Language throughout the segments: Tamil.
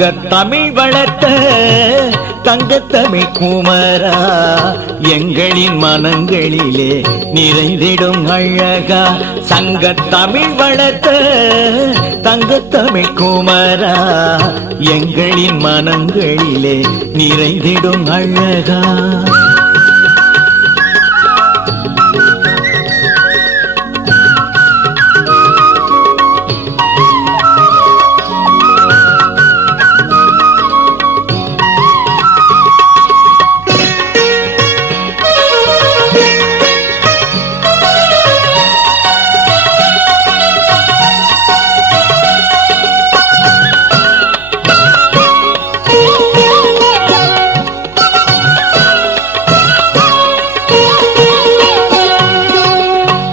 சங்கத்தமிழ் வளர்த்த தங்கத்தமிழ் குமரா எங்களின் மனங்களிலே நிறைந்திடும் அழகா. சங்கத்தமிழ் வளர்த்த தங்கத்தமிழ் குமரா எங்களின் மனங்களிலே நிறைந்திடும் அழகா.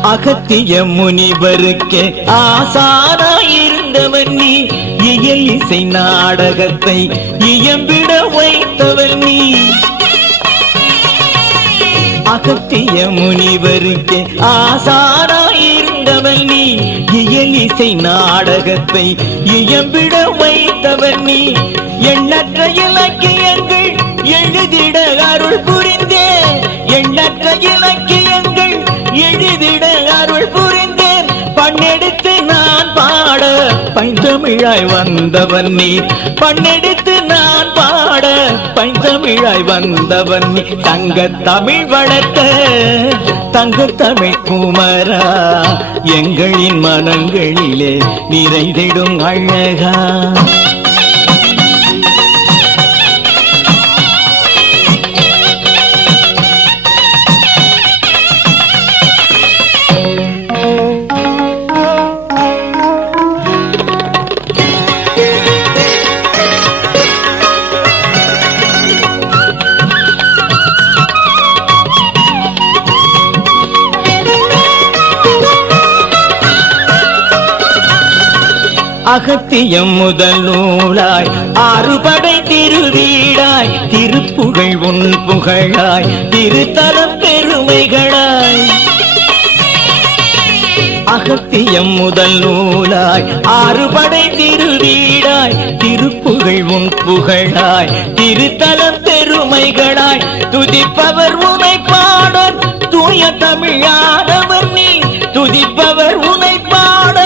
அகத்திய முனிவருக்கே ஆசானாயிருந்தவன் நீ, இயல் இசை நாடகத்தை இயம்பிட வைத்தவன் நீ. அகத்திய முனிவருக்கே ஆசானாயிருந்தவன் நீ, இயல் இசை நாடகத்தை இயம்பிட வைத்தவன் நீ. எண்ணற்ற இலக்கியங்கள் எழுதிட அருள் புரிந்தே, எண்ணற்ற இலக்கியங்கள் எழுதிட அருள் புரிந்தேன். பண்ணெடுத்து நான் பாட பைந்தமிழாய் வந்தவன் நீ, பண்ணெடுத்து நான் பாட பைந்தமிழாய் வந்தவன் நீ. தங்கத்தமிழ் வளர்த்த தங்கத்தமிழ் குமரா எங்களின் மனங்களிலே நிறைந்திடும் அழகா. அகத்தியம் முதல் நூலாய் ஆறுபடை திருவீடாய், திருப்புகழ் உன் புகழாய் திருத்தலம் பெருமைகளாய். அகத்தியம் முதல் நூலாய் ஆறுபடை திருவீடாய், திருப்புகழ் உன் புகழாய் திருத்தலம் பெருமைகளாய். துதிப்பவர் உனை பாட தூய தமிழானவர் நீ, துதிப்பவர் உனை பாட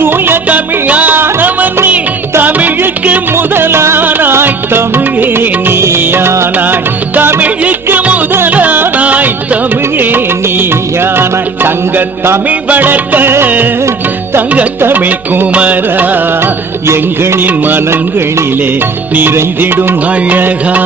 தூய தமிழானவன் நீ. தமிழுக்கு முதலானாய் தமிழே நீயானாய், தமிழுக்கு முதலானாய் தமிழே நீயானாய். தங்கத்தமிழ் வளர்த்த தங்கத்தமிழ் குமரா எங்களின் மனங்களிலே நிறைந்திடும் அழகா.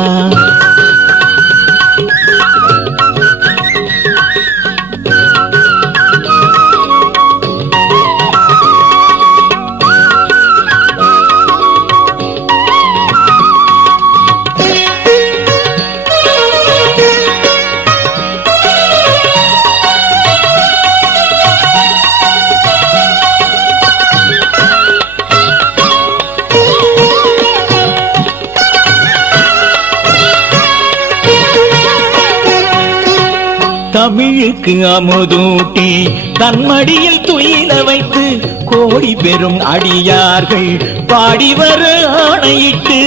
தமிழுக்கு அமுதூட்டி தன்மடியில் துயில வைத்து கோடி பெரும் அடியார்கள் பாடி வர ஆணையிட்டு.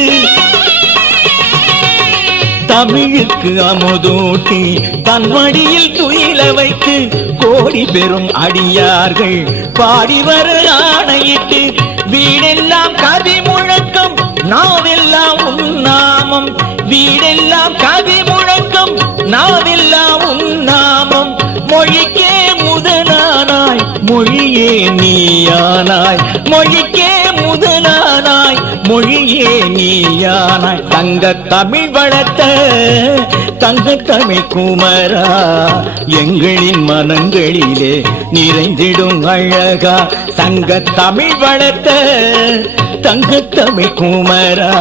தமிழுக்கு அமுதூட்டி தன்மடியில் துயில வைத்து கோடி பெரும் அடியார்கள் பாடி வர ஆணையிட்டு. வீடெல்லாம் கவி முழக்கம் நாவெல்லாம் உன்னாமம், வீடெல்லாம் கவி முழக்கம் நாவெல்லாம் உன்னாமம். மொழிக்கே முதலானாய் மொழியே நீயானாய், மொழிக்கே முதலானாய் மொழியே நீயானாய். தங்கத்தமிழ் வளர்த்த தங்கத்தமிழ் குமரா எங்களின் மனங்களிலே நிறைந்திடும் அழகா. சங்கத்தமிழ் வளர்த்த தங்கத்தமிழ் குமரா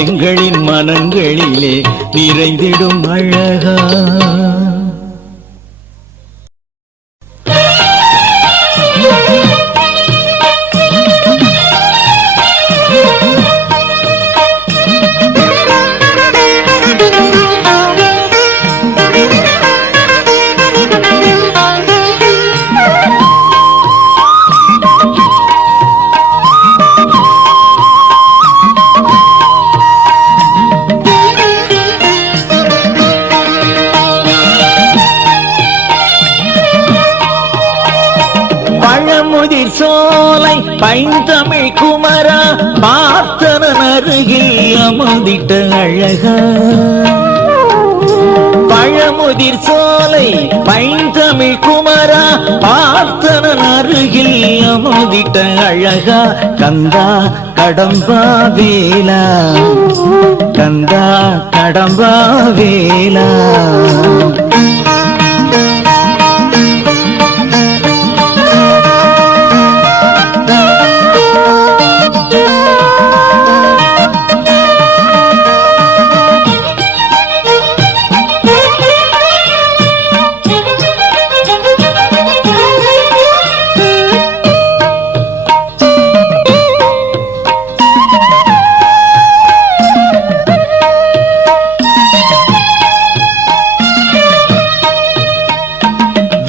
எங்களின் மனங்களிலே நிறைந்திடும் அழகா. சோலை பைந்தமிழ் குமரா பார்த்தனன் அருகில் அமர்ந்திட்ட அழகா பழமுதிர் சோலை பைந்தமிழ் குமரா பார்த்தனன் அருகில் அமர்ந்திட்ட அழகா கந்தா கடம்பா வேலா கந்தா கடம்பா வேலா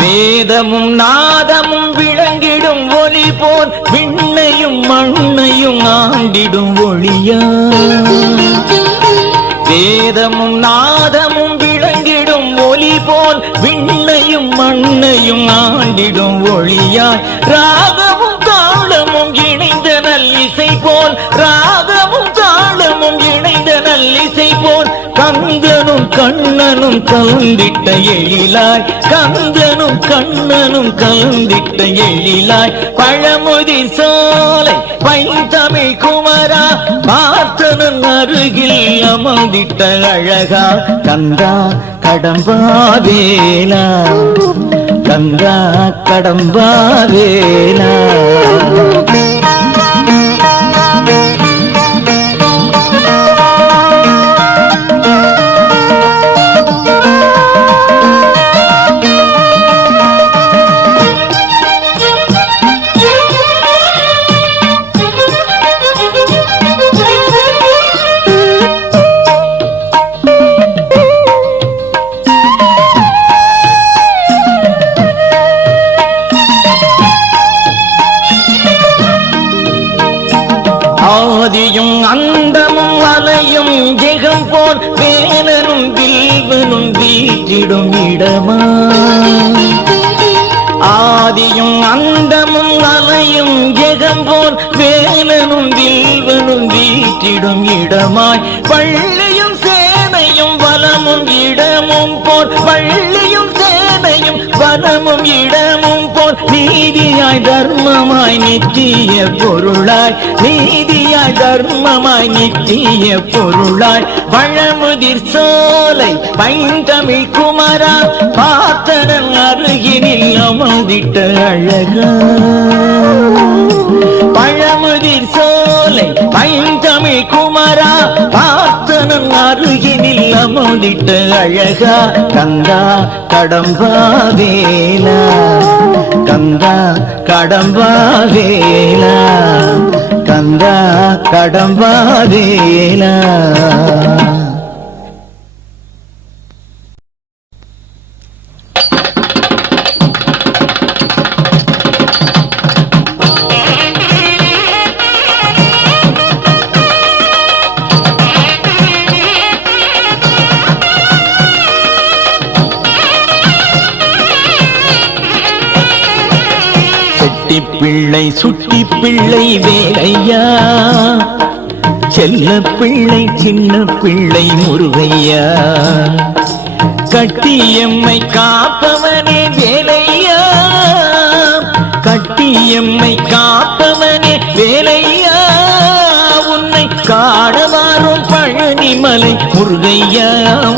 வேதமும் நாதமும் விளங்கிடும் ஒளி போல் விண்ணையும் மண்ணையும் ஆண்டிடும் ஒளியா வேதமும் நாதமும் விளங்கிடும் ஒளி போல் விண்ணையும் மண்ணையும் ஆண்டிடும் ஒளியாய் ராகமும் தாளமும் இணைந்த நல்லிசை போல் ராகமும் தாளமும் இணைந்த நல்லிசை போல் கந்தனும் கண்ணனும் கலந்திட்ட எழிலாய் கந்தனும் கண்ணனும் கலந்திட்ட எழிலாய் பழமுதிர் சோலை பைந்தமிழ் குமரா பார்த்தனன் அருகில் அமர்ந்திட்ட அழகா கந்தா கடம்பா வேலா கந்தா கடம்பா வேலா ஆதியும் அந்தமும் அலையும் ஜெகம் போல் வேலனும் வில்வனும் வீற்றிடும் இடமா ஆதியும் அந்தமும் அலையும் ஜெகம் போல் வேலனும் வில்வனும் வீற்றிடும் இடமாய் பள்ளியும் சேனையும் வலமும் இடமும் போல் பள்ளியும் சேனையும் வலமும் இடமும் போல் நீதியாய் தர்மமாய் நித்திய பொருளாய் நீதியாய் தர்மமாய் நித்திய பொருளாய் பழமுதிர் சோலை பைந்தமிழ் குமரா பார்த்தனன் அருகினில் அமர்ந்திட்ட அழகா பழமுதிர் சோலை பைந்தமிழ் குமரா பார்த்தனன் அருகினில் அமர்ந்திட்ட அழகா கந்தா கடம்பா வேலா கந்தா கடம்பா வேலா கந்தா கடம்பா வேலா பிள்ளை சுட்டி பிள்ளை வேலையா செல்ல பிள்ளை சின்ன பிள்ளை முருகையா கட்டியம்மை காப்பவனே வேலையா கட்டியம்மை காப்பவனே வேலையா உன்னை காணவாரும் பழனிமலை முருகையா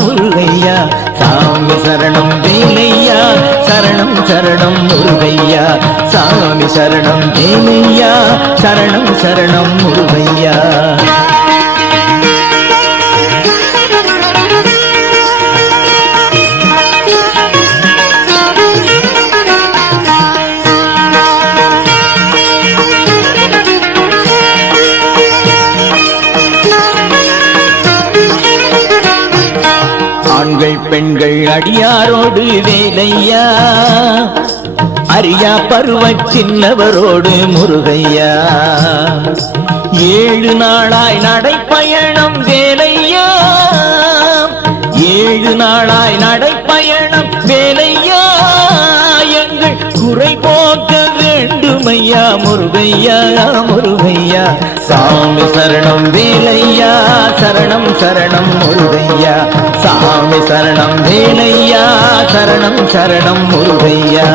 முருகையா சாமி சரணம் வேலையா சரணம் சரணம் முருகையா சாமி சரணம் வேலையா சரணம் சரணம் முருகையா ஆண்கள் பெண்கள் அடியாரோடு வேலையா அரியா பருவ சின்னவரோடு முருகையா 7 நாளாய் நடைப்பயணம் வேலையா 7 நாளாய் நடைப்பயணம் வேலையா எங்கள் குறை போக்க வேண்டுமை முருகையா முருகையா முருகையா சாமி சரணம் வேலையா சரணம் சரணம் முருகையா சாமி சரணம் வேலையா சரணம் சரணம் முருகையா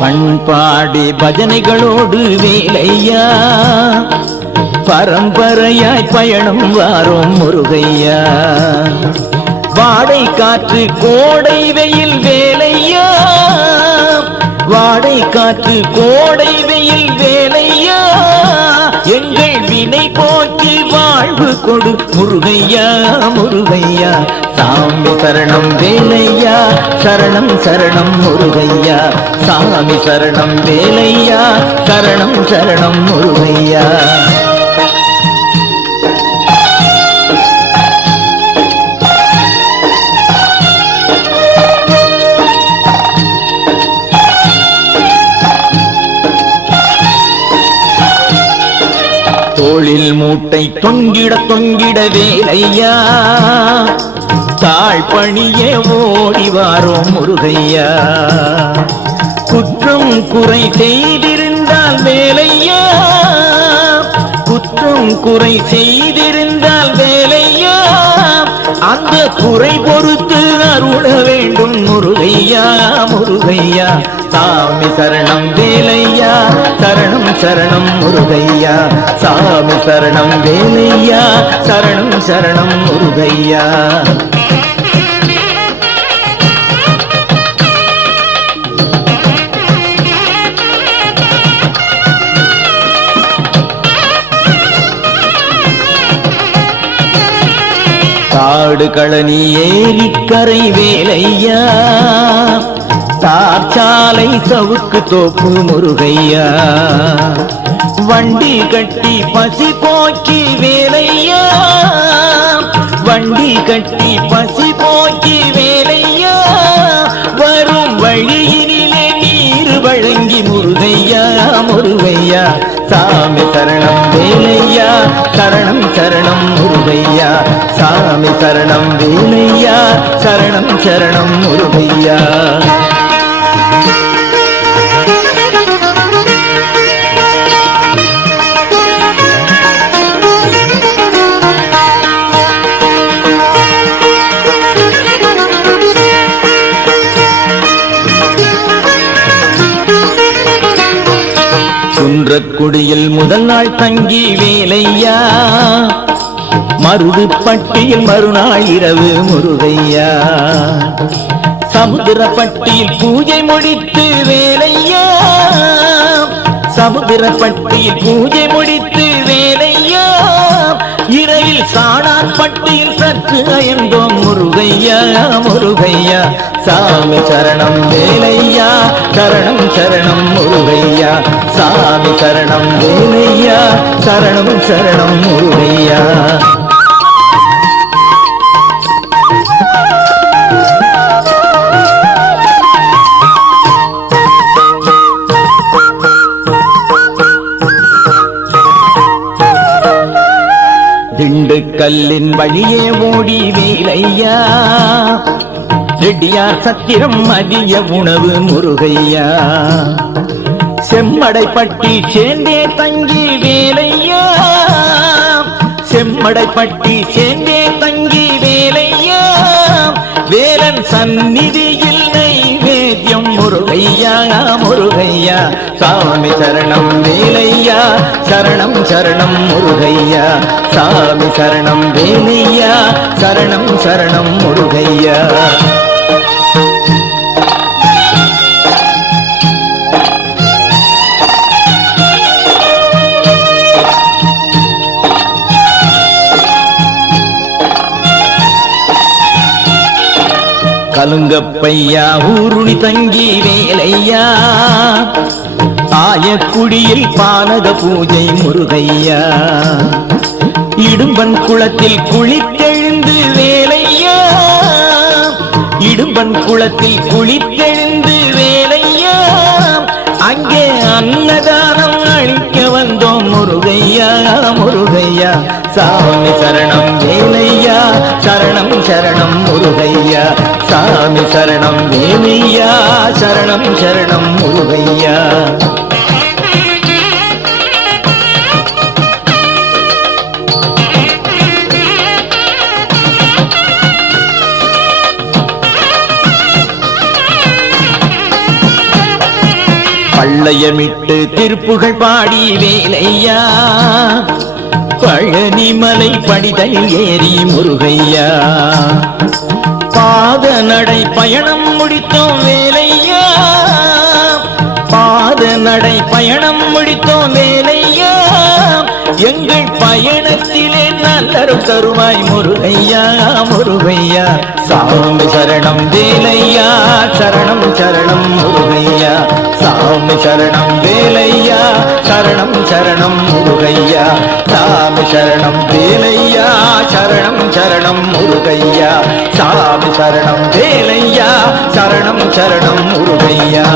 பண்பாடி பஜனைகளோடு வேலையா பரம்பரையாய் பயணம் வாரோம் முருகையா வாடை காற்று கோடை வெயில் வேலையா வாடை காற்று கோடை வெயில் வேலையா எங்கள் வினை போக்கி வாழ்வு கொடு முருகையா முருகையா சாமி சரணம் வேலையா சரணம் சரணம் முருகையா சாமி சரணம் வேலையா சரணம் சரணம் முருகையா தோளில் மூட்டை தொங்கிட தொங்கிட வேலையா தாழ்பணியே ஓடி வாரோம் முருகையா குற்றம் குறை செய்திருந்தால் வேலையா குற்றம் குறை செய்திருந்தால் வேலையா அந்த குறை பொறுத்து அருள வேண்டும் முருகையா முருகையா சாமி சரணம் வேலையா சரணம் சரணம் முருகையா சாமி சரணம் வேலையா சரணம் சரணம் முருகையா காடு களனி ஏரிக்கரை வேலையா தார்ச்சாலை சவுக்கு தோப்பு முருகையா வண்டி கட்டி பசி போக்கி வேலையா வண்டி கட்டி பசி போக்கி வேலையா வரும் வழியினிலே நீர் வழங்கி முருகையா முருகையா சாமி சரணம் வேலையா சரணம் சரணம் முருகையா சாமி சரணம் வேலையா சரணம் சரணம் முருகையா குன்றக்குடியில் முதல் நாள் தங்கி வேலையா மருதுப்பட்டியில் மறுநாள் இரவு முருகையா சமுத்திரப்பட்டியில் பூஜை முடித்து வேலையா சமுத்திரப்பட்டியில் பூஜை முடித்து வேலையா இரவில் சாணான்பட்டியில் சற்று அயர்ந்தோம் முருகையா முருகையா சாமி சரணம் வேலையா சரணம் சரணம் முருகையா சாமி சரணம் வேலையா சரணம் சரணம் முருகையா திண்டுக்கல்லின் வழியே ஓடி வேலையா ரெட்டியார் சத்திரம் மதிய உணவு முருகையா செம்மடைப்பட்டி சேர்ந்தே தங்கி வேலையா செம்மடைப்பட்டி சேர்ந்தே தங்கி வேலையா வேலன் சந்நிதியில் நைவேத்தியம் முருகையா முருகையா சாமி சரணம் வேலையா சரணம் சரணம் முருகையா சாமி சரணம் வேலையா சரணம் சரணம் முருகையா கலுங்கப்பையா ஊருணி தங்கி வேலையா ஆயக்குடியில் பானக பூஜை முருகையா இடும்பன் குளத்தில் குளித்தெழுந்து வேலையா இடும்பன் குளத்தில் குளித்தெழுந்து வேலையா அங்கே அன்னதானம் அழிக்க வந்தோம் முருகையா முருகையா சாமி சரணம் வேலையா சரணம் சரணம் முருகையா சாமி சரணம் வேலையா சரணம் சரணம் முருகையா பள்ளையமிட்டு திருப்புகள் பாடி வேலையா பழனிமலை படிதலில் ஏறி முருகையா பாத நடை பயணம் முடித்தோம் வேலையா பாத நடை பயணம் முடித்தோம் வேலையா எங்கள் பயணத்திலே நல்லரும் தருவாய் முருகையா முருகையா சாமி சரணம் வேலையா சரணம் சரணம் முருகையா சாமி சரணம் வேலையா சரணம் சரணம் முருகையா சாமி சரணம் வேலையா சரணம் சரணம் முருகையா சாமி சரணம் வேலையா சரணம் சரணம் முருகையா